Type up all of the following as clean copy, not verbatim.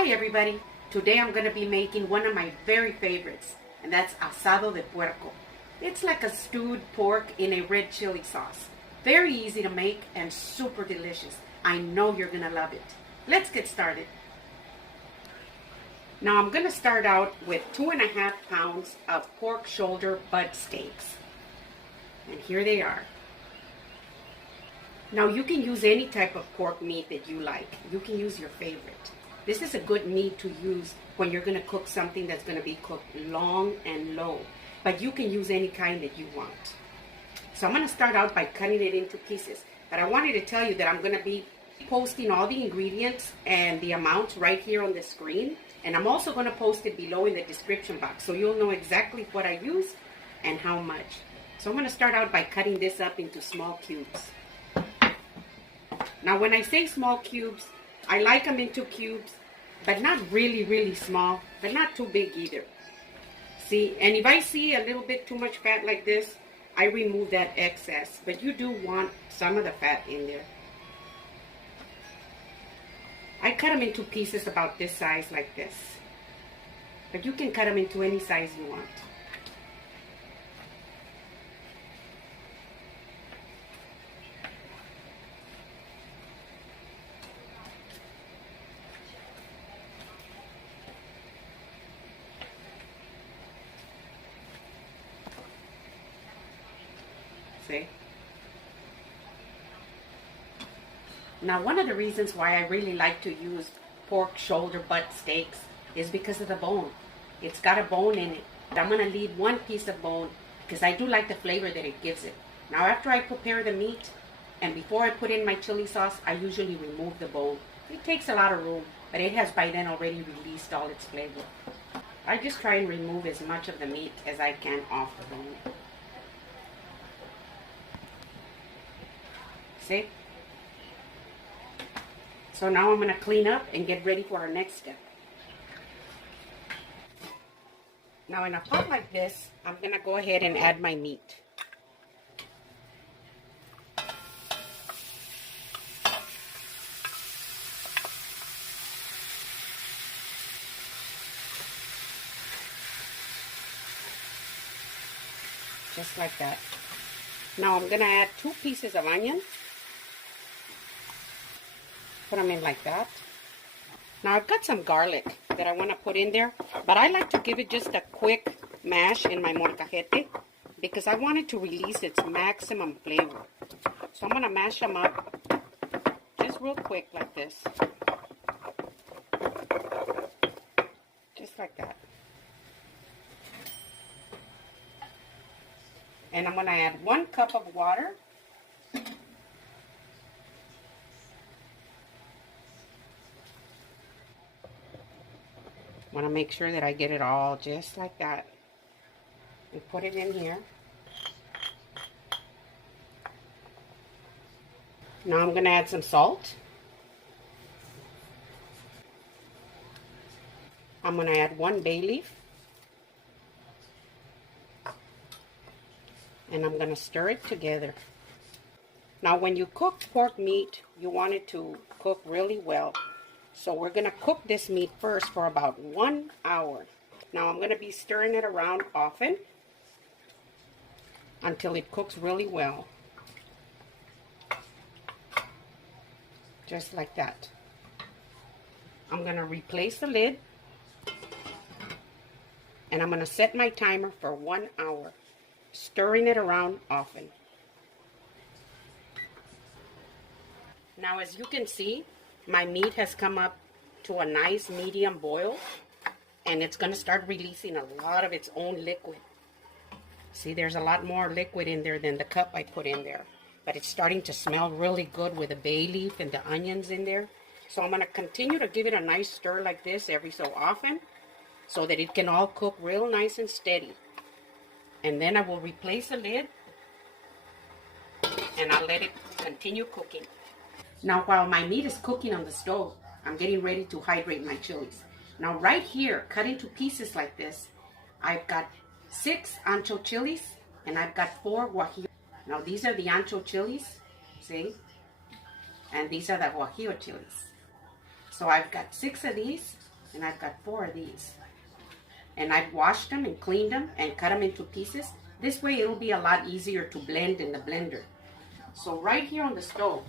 Hi everybody, today I'm going to be making one of my very favorites, and that's asado de puerco. It's like a stewed pork in a red chili sauce. Very easy to make and super delicious. I know you're going to love it. Let's get started. Now I'm going to start out with 2.5 pounds of pork shoulder butt steaks. And here they are. Now you can use any type of pork meat that you like. You can use your favorite. This is a good meat to use when you're going to cook something that's going to be cooked long and low. But you can use any kind that you want. So I'm going to start out by cutting it into pieces. But I wanted to tell you that I'm going to be posting all the ingredients and the amounts right here on the screen. And I'm also going to post it below in the description box so you'll know exactly what I use and how much. So I'm going to start out by cutting this up into small cubes. Now when I say small cubes, I like them into cubes, but not really small, but not too big either. See, and if I see a little bit too much fat like this, I remove that excess, but you do want some of the fat in there. I cut them into pieces about this size like this, but you can cut them into any size you want. See? Now one of the reasons why I really like to use pork shoulder butt steaks is because of the bone. It's got a bone in it. I'm going to leave one piece of bone because I do like the flavor that it gives it. Now after I prepare the meat and before I put in my chili sauce, I usually remove the bone. It takes a lot of room, but it has by then already released all its flavor. I just try and remove as much of the meat as I can off the bone. See? So now I'm going to clean up and get ready for our next step. Now in a pot like this, I'm going to go ahead and add my meat. Just like that. Now I'm going to add 2 pieces of onion. Put them in like that. Now I've got some garlic that I want to put in there, but I like to give it just a quick mash in my molcajete because I want it to release its maximum flavor. So I'm going to mash them up just real quick like this. Just like that. And I'm going to add 1 cup of water. I want to make sure that I get it all just like that. And put it in here. Now I'm going to add some salt. I'm going to add 1 bay leaf. And I'm going to stir it together. Now when you cook pork meat, you want it to cook really well. So we're going to cook this meat first for about 1 hour. Now I'm going to be stirring it around often until it cooks really well. Just like that. I'm going to replace the lid. And I'm going to set my timer for 1 hour. Stirring it around often. Now as you can see, my meat has come up to a nice medium boil, and it's going to start releasing a lot of its own liquid. See, there's a lot more liquid in there than the cup I put in there, but it's starting to smell really good with the bay leaf and the onions in there. So I'm going to continue to give it a nice stir like this every so often so that it can all cook real nice and steady. And then I will replace the lid and I'll let it continue cooking. Now while my meat is cooking on the stove, I'm getting ready to hydrate my chilies. Now right here, cut into pieces like this, I've got 6 ancho chilies and I've got 4 guajillo. Now these are the ancho chilies, see? And these are the guajillo chilies. So I've got 6 of these And I've got 4 of these. And I've washed them and cleaned them and cut them into pieces. This way it'll be a lot easier to blend in the blender. So right here on the stove,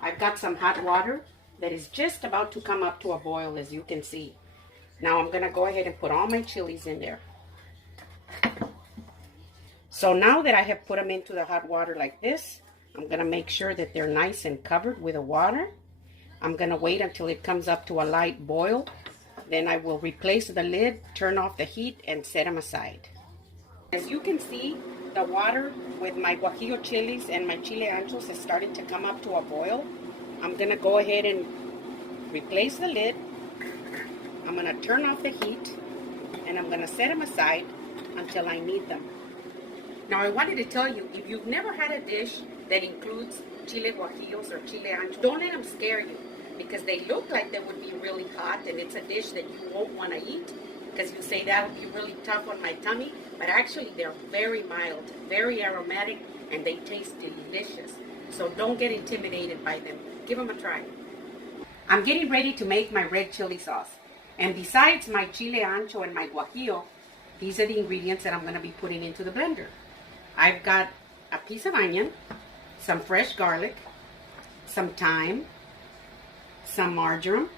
I've got some hot water that is just about to come up to a boil, as you can see. Now I'm gonna go ahead and put all my chilies in there. So now that I have put them into the hot water like this, I'm gonna make sure that they're nice and covered with the water. I'm gonna wait until it comes up to a light boil. Then I will replace the lid, turn off the heat, and set them aside. As you can see, the water with my guajillo chilies and my chile anchos has started to come up to a boil. I'm gonna go ahead and replace the lid. I'm gonna turn off the heat, and I'm gonna set them aside until I need them. Now I wanted to tell you, if you've never had a dish that includes chile guajillos or chile anchos, don't let them scare you, because they look like they would be really hot, and it's a dish that you won't want to eat because you say that would be really tough on my tummy, but actually they're very mild, very aromatic, and they taste delicious. So don't get intimidated by them. Give them a try. I'm getting ready to make my red chili sauce. And besides my chile ancho and my guajillo, these are the ingredients that I'm going to be putting into the blender. I've got a piece of onion, some fresh garlic, some thyme, some marjoram,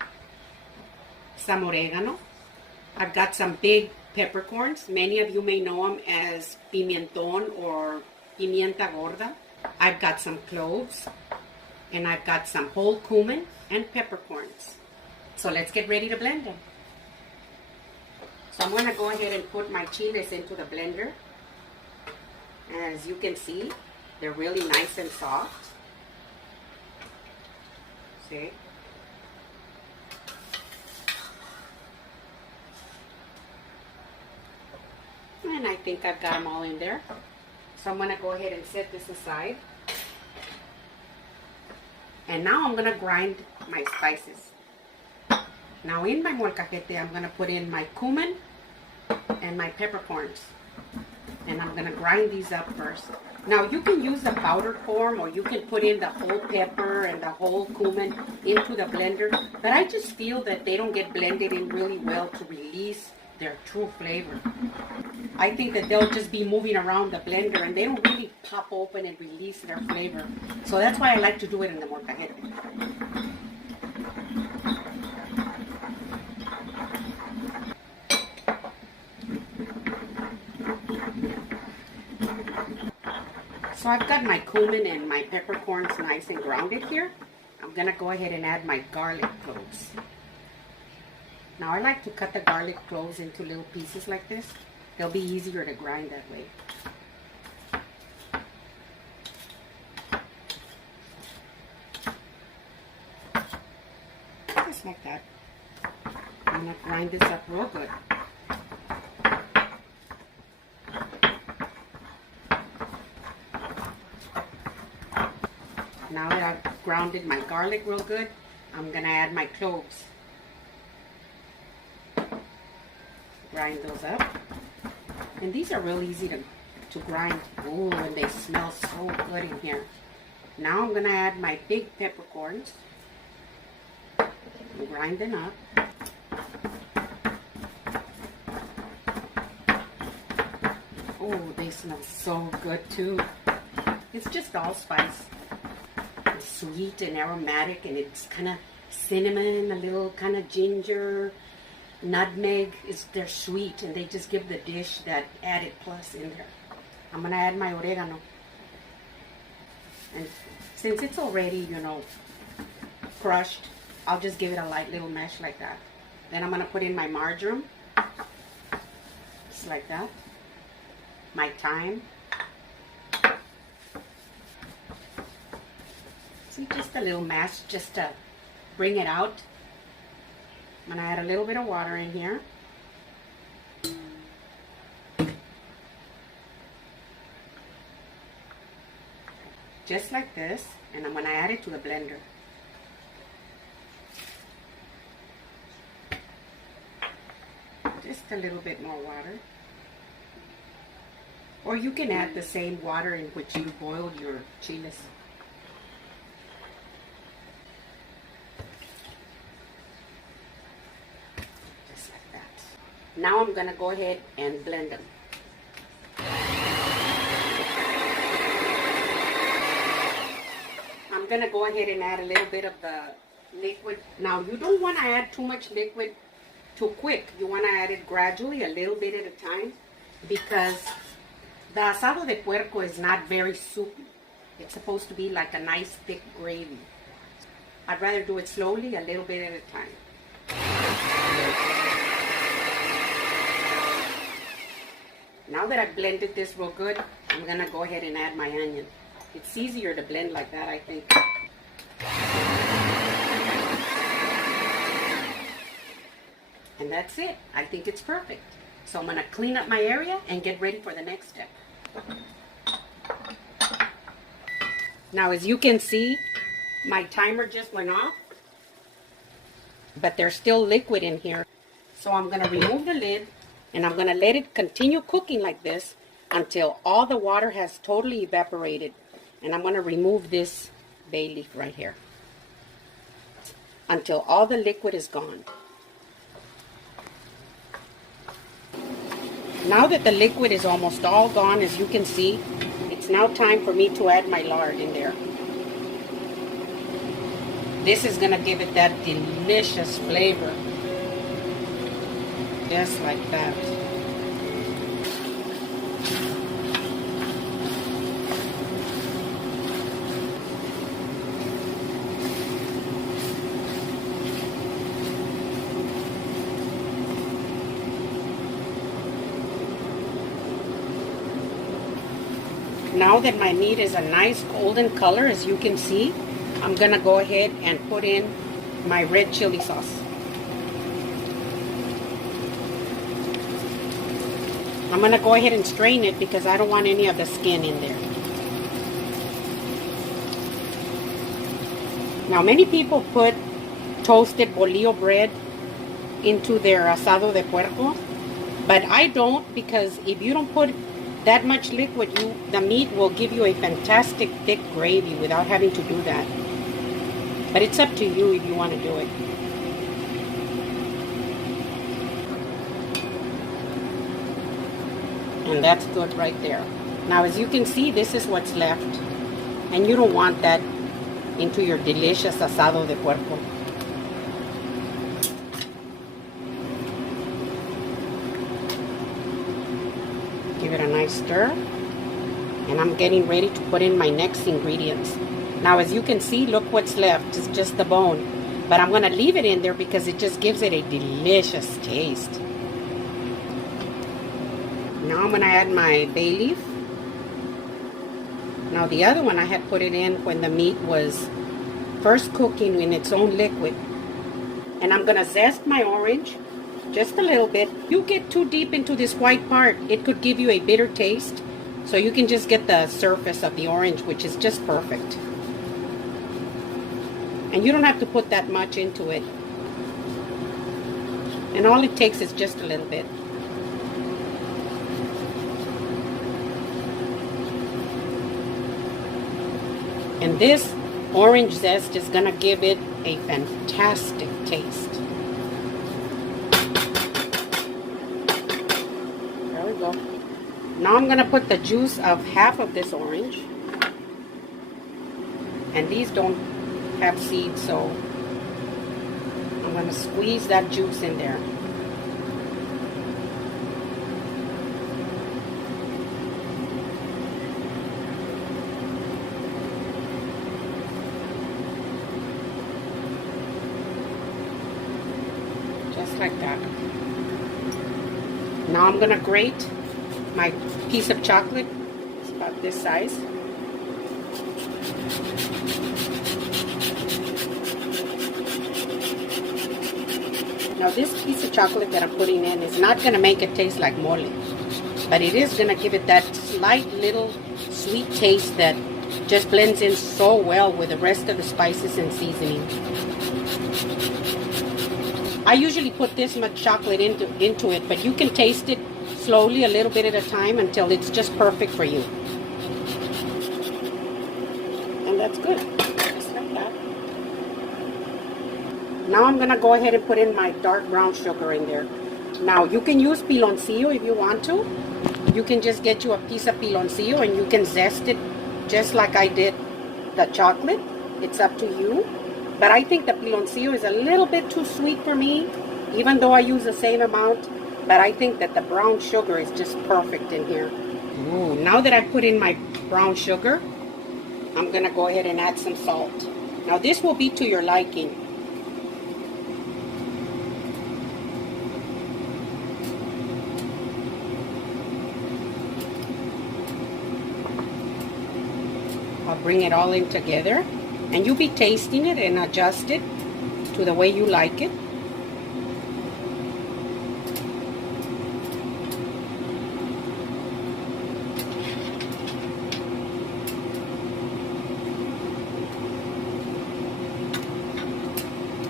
some oregano. I've got some big peppercorns. Many of you may know them as pimenton or pimienta gorda. I've got some cloves, and I've got some whole cumin and peppercorns. So let's get ready to blend them. So I'm going to go ahead and put my chiles into the blender. As you can see, they're really nice and soft. See? And I think I've got them all in there. So I'm going to go ahead and set this aside. And now I'm going to grind my spices. Now in my molcajete, I'm going to put in my cumin and my peppercorns. And I'm going to grind these up first. Now you can use the powdered form, or you can put in the whole pepper and the whole cumin into the blender. But I just feel that they don't get blended in really well to release their true flavor. I think that they'll just be moving around the blender and they don't really pop open and release their flavor. So that's why I like to do it in the molcajete. So I've got my cumin and my peppercorns nice and grounded here. I'm going to go ahead and add my garlic cloves. Now I like to cut the garlic cloves into little pieces like this. They'll be easier to grind that way. Just like that. I'm going to grind this up real good. Now that I've grounded my garlic real good, I'm going to add my cloves. Grind those up. And these are real easy to grind. Oh, and they smell so good in here. Now I'm going to add my big peppercorns. And grind them up. Oh, they smell so good too. It's just allspice. It's sweet and aromatic, and it's kind of cinnamon, a little kind of ginger, nutmeg. They're sweet, and they just give the dish that added plus in there. I'm going to add my oregano. And since it's already, crushed, I'll just give it a light little mash like that. Then I'm going to put in my marjoram. Just like that. My thyme. See, just a little mash just to bring it out. I'm going to add a little bit of water in here. Just like this. And I'm going to add it to the blender. Just a little bit more water. Or you can add the same water in which you boiled your chiles. Now I'm gonna go ahead and blend them. I'm gonna go ahead and add a little bit of the liquid. Now you don't wanna add too much liquid too quick. You wanna add it gradually, a little bit at a time, because the asado de puerco is not very soupy. It's supposed to be like a nice thick gravy. I'd rather do it slowly, a little bit at a time. Now that I've blended this real good, I'm gonna go ahead and add my onion. It's easier to blend like that, I think. And that's it. I think it's perfect. So I'm gonna clean up my area and get ready for the next step. Now, as you can see, my timer just went off, but there's still liquid in here. So I'm gonna remove the lid and I'm gonna let it continue cooking like this until all the water has totally evaporated. And I'm gonna remove this bay leaf right here until all the liquid is gone. Now that the liquid is almost all gone, as you can see, it's now time for me to add my lard in there. This is gonna give it that delicious flavor. Just like that. Now that my meat is a nice golden color, as you can see, I'm gonna go ahead and put in my red chili sauce. I'm gonna go ahead and strain it because I don't want any of the skin in there. Now, many people put toasted bolillo bread into their asado de puerco, but I don't, because if you don't put that much liquid, the meat will give you a fantastic thick gravy without having to do that. But it's up to you if you want to do it. And that's good right there. Now, as you can see, this is what's left. And you don't want that into your delicious asado de puerco. Give it a nice stir. And I'm getting ready to put in my next ingredients. Now, as you can see, look what's left. It's just the bone. But I'm going to leave it in there because it just gives it a delicious taste. Now I'm going to add my bay leaf. Now, the other one I had put it in when the meat was first cooking in its own liquid. And I'm going to zest my orange just a little bit. You get too deep into this white part, it could give you a bitter taste. So you can just get the surface of the orange, which is just perfect. And you don't have to put that much into it. And all it takes is just a little bit. And this orange zest is going to give it a fantastic taste. There we go. Now I'm going to put the juice of half of this orange. And these don't have seeds, so I'm going to squeeze that juice in there. Just like that. Now I'm going to grate my piece of chocolate. It's about this size. Now, this piece of chocolate that I'm putting in is not going to make it taste like mole, but it is going to give it that slight little sweet taste that just blends in so well with the rest of the spices and seasoning. I usually put this much chocolate into it, but you can taste it slowly, a little bit at a time, until it's just perfect for you. And that's good. Just like that. Now I'm going to go ahead and put in my dark brown sugar in there. Now, you can use piloncillo if you want to. You can just get you a piece of piloncillo and you can zest it just like I did the chocolate. It's up to you. But I think the piloncillo is a little bit too sweet for me, even though I use the same amount. But I think that the brown sugar is just perfect in here. Ooh, now that I put in my brown sugar, I'm going to go ahead and add some salt. Now, this will be to your liking. I'll bring it all in together, and you'll be tasting it and adjust it to the way you like it.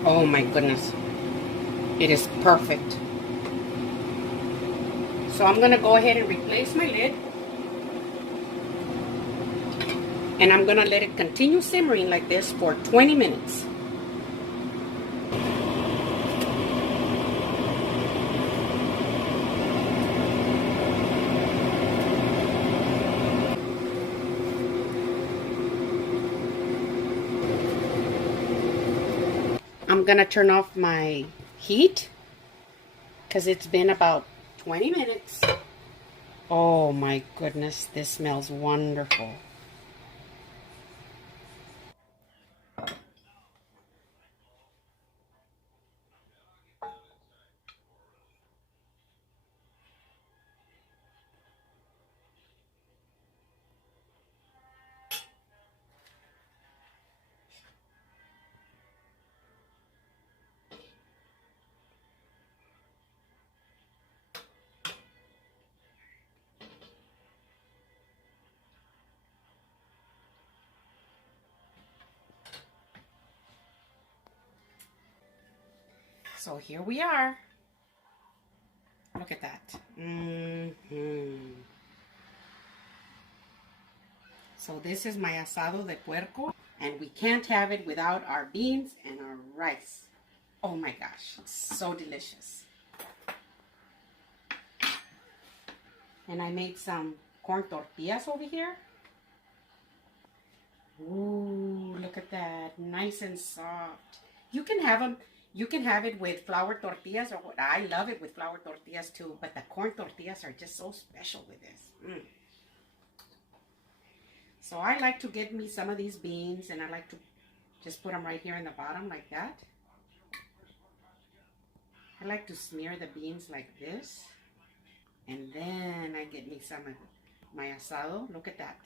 Oh my goodness, it is perfect. So I'm gonna go ahead and replace my lid. And I'm going to let it continue simmering like this for 20 minutes. I'm going to turn off my heat because it's been about 20 minutes. Oh my goodness, this smells wonderful. So here we are. Look at that. So this is my asado de puerco, and we can't have it without our beans and our rice. Oh my gosh, it's so delicious. And I made some corn tortillas over here. Ooh, look at that, nice and soft. You can have them. You can have it with flour tortillas, or what I love it with flour tortillas too. But the corn tortillas are just so special with this. So I like to get me some of these beans, and I like to just put them right here in the bottom like that. I like to smear the beans like this, and then I get me some of my asado. Look at that.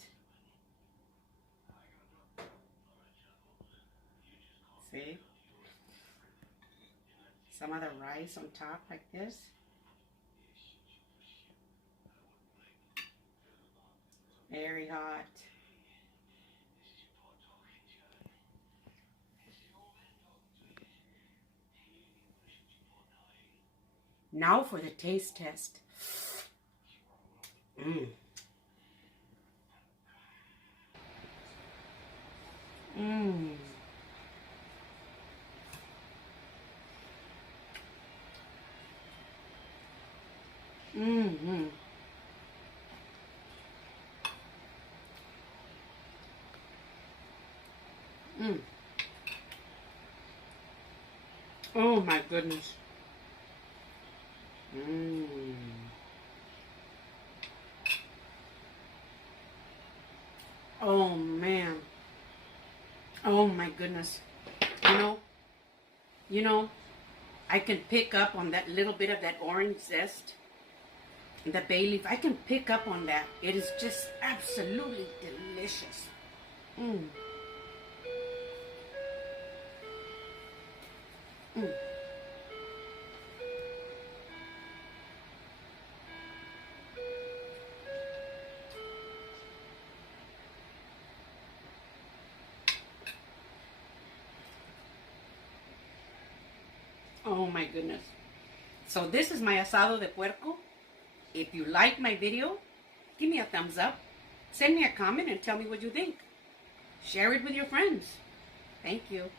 See? Some of the rice on top like this. Very hot. Now for the taste test. Mmm. Mmm. Mm-hmm. Mm. Oh my goodness. Mm. Oh man. Oh my goodness. You know, I can pick up on that little bit of that orange zest. The bay leaf, I can pick up on that. It is just absolutely delicious. Mm. Mm. Oh my goodness. So this is my asado de puerco. If you like my video, give me a thumbs up. Send me a comment and tell me what you think. Share it with your friends. Thank you.